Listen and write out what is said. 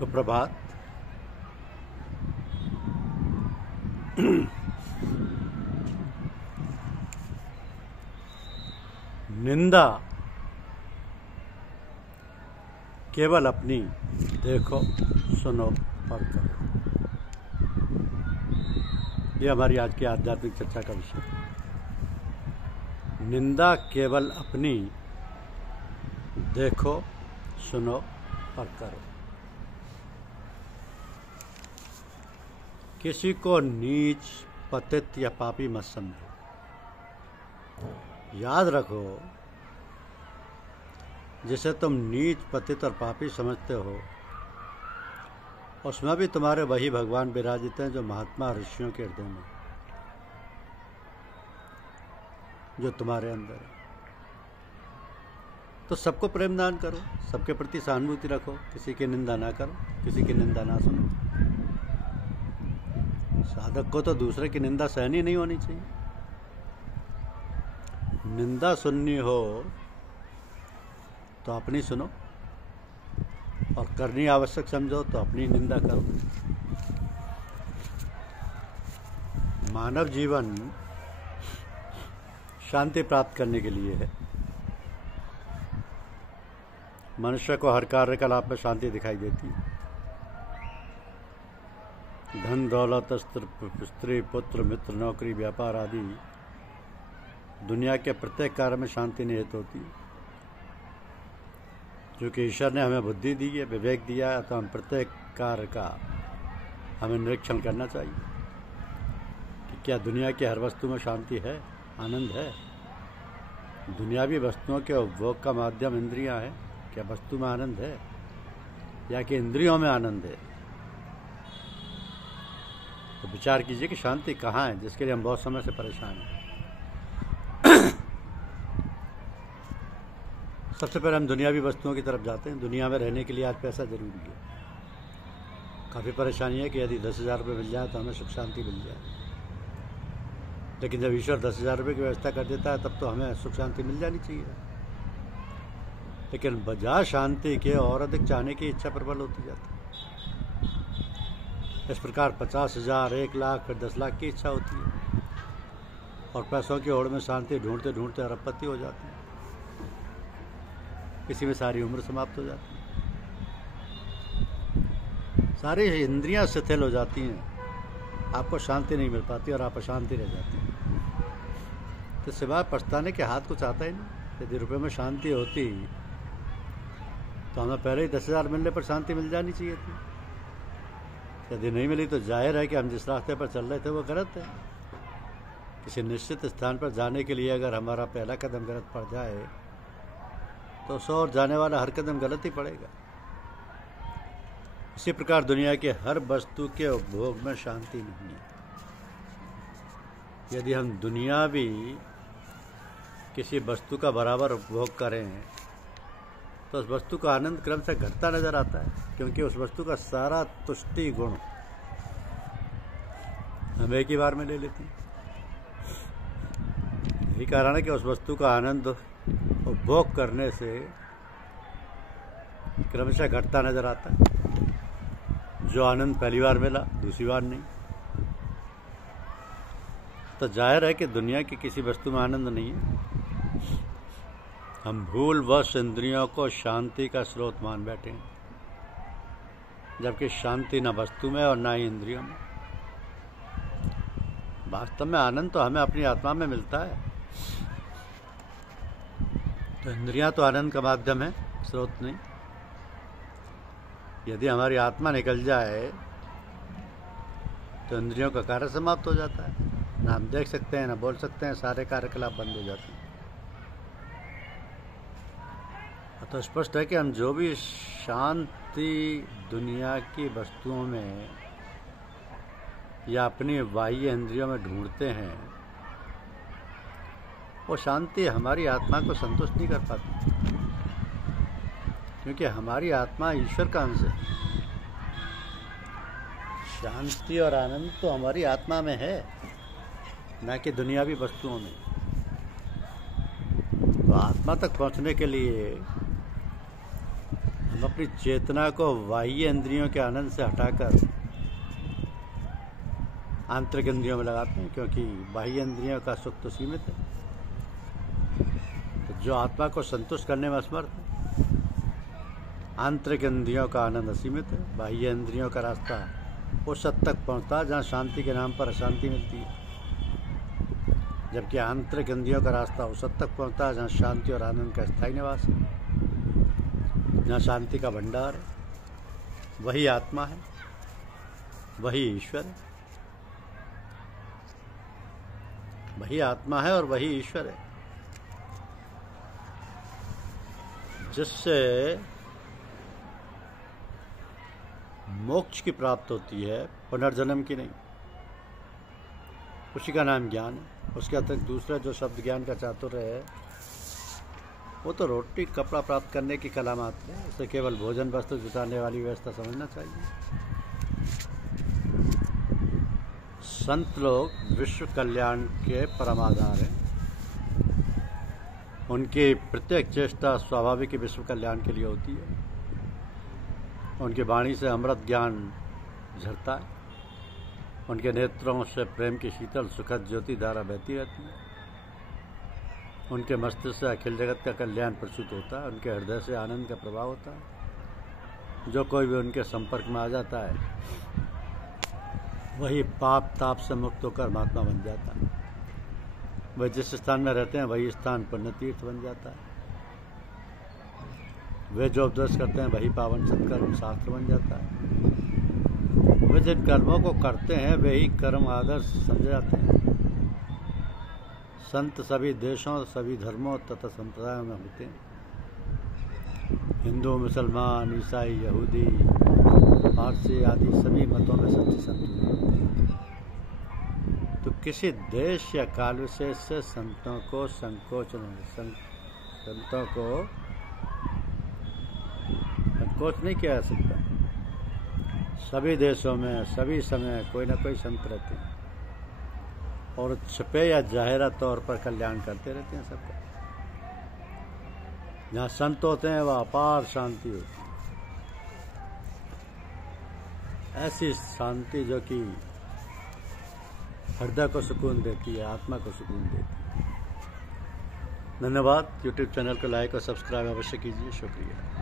सुप्रभात। निंदा केवल अपनी देखो, सुनो और करो। ये हमारी आज की आध्यात्मिक चर्चा का विषय है। निंदा केवल अपनी देखो, सुनो और करो। किसी को नीच, पतित या पापी मत समझो। याद रखो, जिसे तुम नीच, पतित और पापी समझते हो, उसमें भी तुम्हारे वही भगवान विराजित हैं जो महात्मा ऋषियों के हृदय में, जो तुम्हारे अंदर है। तो सबको प्रेम दान करो, सबके प्रति सहानुभूति रखो, किसी की निंदा ना करो, किसी की निंदा ना सुनो। साधक को तो दूसरे की निंदा सहनी नहीं होनी चाहिए। निंदा सुननी हो तो अपनी सुनो, और करनी आवश्यक समझो तो अपनी निंदा करो। मानव जीवन शांति प्राप्त करने के लिए है। मनुष्य को हर कार्यकलाप में शांति दिखाई देती है। धन, दौलत, स्त्री, पुत्र, मित्र, नौकरी, व्यापार आदि दुनिया के प्रत्येक कार्य में शांति निहित होती है। क्योंकि ईश्वर ने हमें बुद्धि दी है, विवेक दिया है, तो हम प्रत्येक कार्य का हमें निरीक्षण करना चाहिए कि क्या दुनिया की हर वस्तु में शांति है, आनंद है। दुनियावी वस्तुओं के उपभोग का माध्यम इंद्रियां हैं। क्या वस्तु में आनंद है या कि इंद्रियों में आनंद है? तो विचार कीजिए कि शांति कहाँ है, जिसके लिए हम बहुत समय से परेशान हैं। सबसे पहले हम दुनियावी वस्तुओं की तरफ जाते हैं। दुनिया में रहने के लिए आज पैसा जरूरी है। काफ़ी परेशानी है कि यदि 10,000 रुपये मिल जाए तो हमें सुख शांति मिल जाए। लेकिन जब ईश्वर 10,000 रुपये की व्यवस्था कर देता है तब तो हमें सुख शांति मिल जानी चाहिए। लेकिन बजाय शांति के और अधिक चाहने की इच्छा प्रबल होती जाती है। इस प्रकार 50,000, 1 लाख, फिर 10 लाख की इच्छा होती है, और पैसों की होड़ में शांति ढूंढते ढूंढते अरबपति हो जाती है। इसी में सारी उम्र समाप्त हो जाती है। सारी इंद्रियां शिथिल हो जाती हैं, आपको शांति नहीं मिल पाती और आप अशांति रह जाते हैं। तो सिवाय पछताने के हाथ कुछ आता ही नहीं। यदि रुपये में शांति होती तो हमें पहले ही 10,000 मिलने पर शांति मिल जानी चाहिए थी। यदि नहीं मिली तो जाहिर है कि हम जिस रास्ते पर चल रहे थे वो गलत है। किसी निश्चित स्थान पर जाने के लिए अगर हमारा पहला कदम गलत पड़ जाए तो 100 और जाने वाला हर कदम गलत ही पड़ेगा। इसी प्रकार दुनिया के हर वस्तु के उपभोग में शांति नहीं है। यदि हम दुनियावी किसी वस्तु का बराबर उपभोग करें तो उस वस्तु का आनंद क्रम से घटता नजर आता है, क्योंकि उस वस्तु का सारा तुष्टि गुण हम एक ही बार में ले लेते हैं। यही कारण है कि उस वस्तु का आनंद उपभोग करने से क्रमशः घटता नजर आता है। जो आनंद पहली बार मिला दूसरी बार नहीं। तो जाहिर है कि दुनिया की किसी वस्तु में आनंद नहीं है। हम भूलवश इंद्रियों को शांति का स्रोत मान बैठे हैं, जबकि शांति न वस्तु में और न ही इंद्रियों में। वास्तव में आनंद तो हमें अपनी आत्मा में मिलता है। तो इंद्रियां तो आनंद का माध्यम है, स्रोत नहीं। यदि हमारी आत्मा निकल जाए तो इंद्रियों का कार्य समाप्त हो जाता है। ना हम देख सकते हैं, ना बोल सकते हैं, सारे कार्यकलाप बंद हो जाते हैं। तो स्पष्ट है कि हम जो भी शांति दुनिया की वस्तुओं में या अपनी बाह्य इंद्रियों में ढूंढते हैं, वो शांति हमारी आत्मा को संतुष्ट नहीं कर पाती, क्योंकि हमारी आत्मा ईश्वर का अंश है। शांति और आनंद तो हमारी आत्मा में है, न कि दुनियावी वस्तुओं में। तो आत्मा तक पहुंचने के लिए हम अपनी चेतना को बाह्य इंद्रियों के आनंद से हटाकर आंतरिक इंद्रियों में लगाते हैं, क्योंकि बाह्य इंद्रियों का सुख तो सीमित है। तो जो आत्मा को संतुष्ट करने में असमर्थ है, आंतरिक इंद्रियों का आनंद असीमित है। बाह्य इंद्रियों का रास्ता उस हद तक पहुँचता है जहाँ शांति के नाम पर अशांति मिलती है, जबकि आंतरिक इंद्रियों का रास्ता उस हद तक पहुँचता है जहाँ शांति और आनंद का स्थायी निवास है, जहाँ शांति का भंडार है। वही आत्मा है, वही ईश्वर है। वही आत्मा है और वही ईश्वर है, जिससे मोक्ष की प्राप्त होती है, पुनर्जन्म की नहीं। उसी का नाम ज्ञान है। उसके अतिरिक्त दूसरा जो शब्द ज्ञान का चातुर्य है, वो तो रोटी कपड़ा प्राप्त करने की कला मात्र है। उसे केवल भोजन वस्त्र जुटाने वाली व्यवस्था समझना चाहिए। संत लोग विश्व कल्याण के परम आधार हैं। उनकी प्रत्येक चेष्टा स्वाभाविक विश्व कल्याण के लिए होती है। उनकी वाणी से अमृत ज्ञान झरता है। उनके नेत्रों से प्रेम की शीतल सुखद ज्योति धारा बहती रहती है। उनके मस्तिष्क से अखिल जगत का कल्याण प्रसूत होता है। उनके हृदय से आनंद का प्रभाव होता है। जो कोई भी उनके संपर्क में आ जाता है, वही पाप ताप से मुक्त होकर महात्मा बन जाता है। वह जिस स्थान में रहते हैं वही स्थान पुण्य तीर्थ बन जाता है। वे जो उपदेश करते हैं वही पावन सत्कर्म शास्त्र बन जाता है। वे जिन कर्मों को करते हैं वे ही कर्म आदर्श समझे जाते हैं। संत सभी देशों, सभी धर्मों तथा संप्रदायों में होते हैं। हिंदू, मुसलमान, ईसाई, यहूदी, पारसी आदि सभी मतों में सच्चे संत होते हैं। तो किसी देश या काल विशेष से संतों को संकोच नहीं किया जा सकता। सभी देशों में सभी समय कोई ना कोई संत रहते हैं और छुपे या जाहिरा तौर पर कल्याण करते रहते हैं सबका। जहाँ संत होते हैं वहाँ अपार शांति होती है। ऐसी शांति जो कि हृदय को सुकून देती है, आत्मा को सुकून देती है। धन्यवाद। यूट्यूब चैनल को लाइक और सब्सक्राइब अवश्य कीजिए। शुक्रिया।